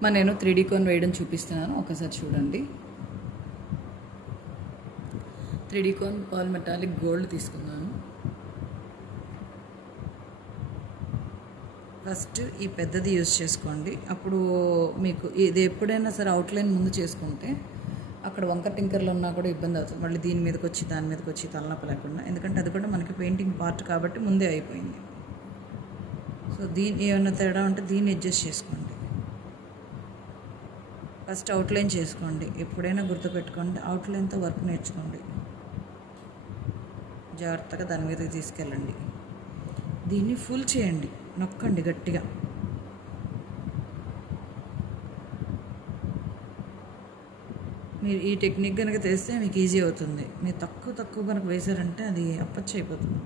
నేను 3D cone వేయడం చూపిస్తున్నాను ఒకసారి చూడండి 3D cone pearl metallic gold తీసుకున్నాను ఫస్ట్ ఈ పెద్దది యూస్ చేసుకోండి అప్పుడు మీకు ఇది ఎప్పుడైనా సరే అవుట్లైన్ ముందు చేసుకుంటే అక్కడ వంకర టింకర్లు ఉన్నా కూడా ఇబ్బంది అవుతుంది మళ్ళీ దీని మీదకి వచ్చి దాని మీదకి వచ్చి తలనొప్పి లేకుండా ఎందుకంటే అది కూడా మనకి పెయింటింగ్ పార్ట్ కాబట్టి ముందే అయిపోయింది సో దీని ఏమైనా తేడా ఉంటే దీన్ని అడ్జస్ట్ చేసుకోండి ఫస్ట్ అవుట్లైన్ చేసుకోండి ఎప్పుడైనా గుర్తుపెట్టుకోండి అవుట్లైన్తో వర్క్ నేర్చుకోండి జాగ్రత్తగా దాని మీదకి తీసుకెళ్ళండి దీన్ని ఫుల్ చేయండి నొక్కండి గట్టిగా మీరు ఈ టెక్నిక్ కనుక తెలిస్తే మీకు ఈజీ అవుతుంది మీరు తక్కువ కనుక వేసారంటే అది అప్పచ్చి అయిపోతుంది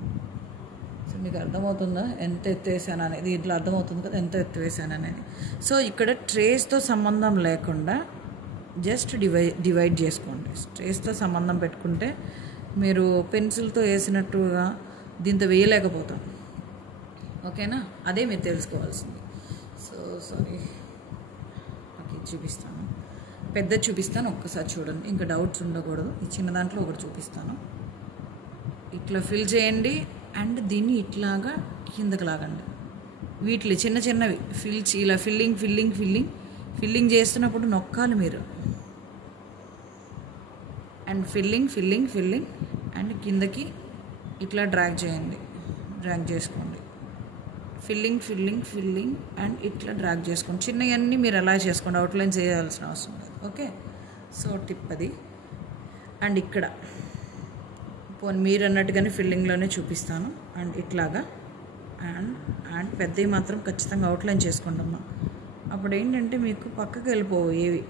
సో మీకు అర్థమవుతుందా ఎంత ఎత్తు వేసాను అనేది ఇట్లా అర్థమవుతుంది కదా ఎంత ఎత్తు వేసాను అనేది సో ఇక్కడ ట్రేస్తో సంబంధం లేకుండా జస్ట్ డివైడ్ చేసుకోండి ట్రేస్తో సంబంధం పెట్టుకుంటే మీరు పెన్సిల్తో వేసినట్టుగా దీంతో వేయలేకపోతాం ఓకేనా అదే మీరు తెలుసుకోవాల్సింది సో సారీ ఓకే చూపిస్తాను పెద్ద చూపిస్తాను ఒక్కసారి చూడండి ఇంకా డౌట్స్ ఉండకూడదు ఈ చిన్న దాంట్లో ఒకటి చూపిస్తాను ఇట్లా ఫిల్ చేయండి అండ్ దీన్ని ఇట్లాగా కిందకి లాగండి వీటిలో చిన్న చిన్నవి ఇలా ఫిల్లింగ్ చేస్తున్నప్పుడు నొక్కాలి మీరు అండ్ ఫిల్లింగ్ అండ్ కిందకి ఇట్లా డ్రాగ్ చేసుకోండి ఫిల్లింగ్ అండ్ ఇట్లా డ్రాగ్ చేసుకోండి చిన్నవన్నీ మీరు ఎలా చేసుకోండి అవుట్లైన్ చేయాల్సిన అవసరం లేదు ఓకే సో టిప్ అది అండ్ ఇక్కడ మీరు అన్నట్టుగానే ఫిల్లింగ్లోనే చూపిస్తాను అండ్ ఇట్లాగా అండ్ పెద్దవి మాత్రం ఖచ్చితంగా అవుట్లైన్ చేసుకోండి అమ్మా అప్పుడు ఏంటంటే మీకు పక్కకి వెళ్ళిపోవు ఏవి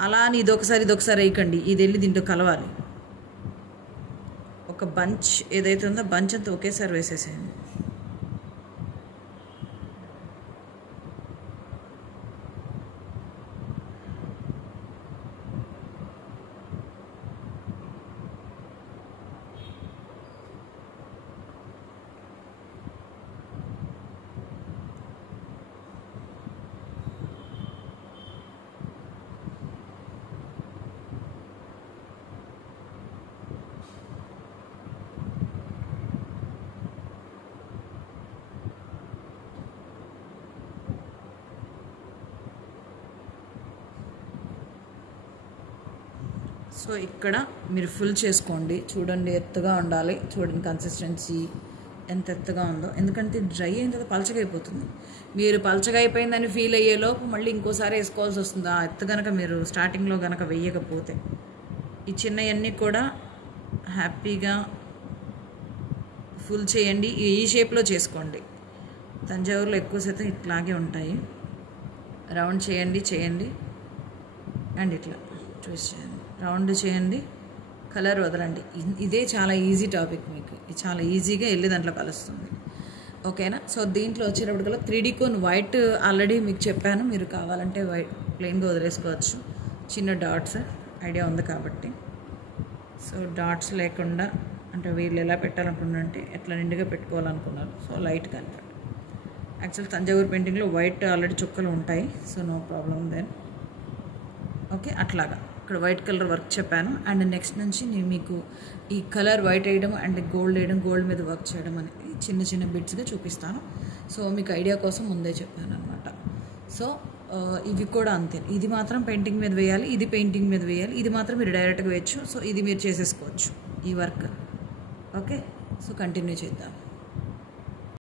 అలా అని ఇదొకసారి వేయకండి ఇది వెళ్ళి దీంట్లో కలవాలి ఒక బంచ్ ఏదైతే ఉందో బంచ్ అంతా ఒకేసారి వేసేసేయండి సో ఇక్కడ మీరు ఫుల్ చేసుకోండి చూడండి ఎత్తుగా ఉండాలి చూడండి కన్సిస్టెన్సీ ఎంత ఎత్తుగా ఉందో ఎందుకంటే డ్రై అయిన తర్వాత పలచగా అయిపోతుంది మీరు పలచగా అయిపోయిందని ఫీల్ అయ్యేలోపు మళ్ళీ ఇంకోసారి వేసుకోవాల్సి వస్తుంది ఆ ఎత్తు కనుక మీరు స్టార్టింగ్లో కనుక వేయకపోతే ఈ చిన్నవన్నీ కూడా హ్యాపీగా ఫుల్ చేయండి ఈ షేప్లో చేసుకోండి తంజావూరులో ఎక్కువ శాతం ఇట్లాగే ఉంటాయి రౌండ్ చేయండి అండ్ ఇట్లా ట్విస్ట్ చేయండి రౌండ్ చేయండి కలర్ వదలండి ఇదే చాలా ఈజీ టాపిక్ మీకు ఇది చాలా ఈజీగా వెళ్ళి దాంట్లో కలుస్తుంది ఓకేనా సో దీంట్లో వచ్చేటప్పటికల్లా 3D కోన్ వైట్ ఆల్రెడీ మీకు చెప్పాను మీరు కావాలంటే వైట్ ప్లెయిన్గా వదిలేసుకోవచ్చు చిన్న డాట్స్ ఐడియా ఉంది కాబట్టి సో డాట్స్ లేకుండా అంటే వీళ్ళు ఎలా పెట్టాలనుకున్నారంటే ఎట్లా నిండుగా పెట్టుకోవాలనుకున్నారు సో లైట్గా అనమాట యాక్చువల్ తంజావూరు పెయింటింగ్లో వైట్ ఆల్రెడీ చుక్కలు ఉంటాయి so no problem then okay అట్లాగా ఇక్కడ వైట్ కలర్ వర్క్ చెప్పాను అండ్ నెక్స్ట్ నుంచి నేను మీకు ఈ కలర్ వైట్ వేయడం అండ్ గోల్డ్ వేయడం గోల్డ్ మీద వర్క్ చేయడం అనేది చిన్న బిట్స్గా చూపిస్తాను సో మీకు ఐడియా కోసం ముందే చెప్పాను అనమాట సో ఇవి కూడా అంతే ఇది మాత్రం పెయింటింగ్ మీద వేయాలి ఇది పెయింటింగ్ మీద వేయాలి ఇది మాత్రం మీరు డైరెక్ట్గా వేయచ్చు సో ఇది మీరు చేసేసుకోవచ్చు ఈ వర్క్ ఓకే సో కంటిన్యూ చేద్దాం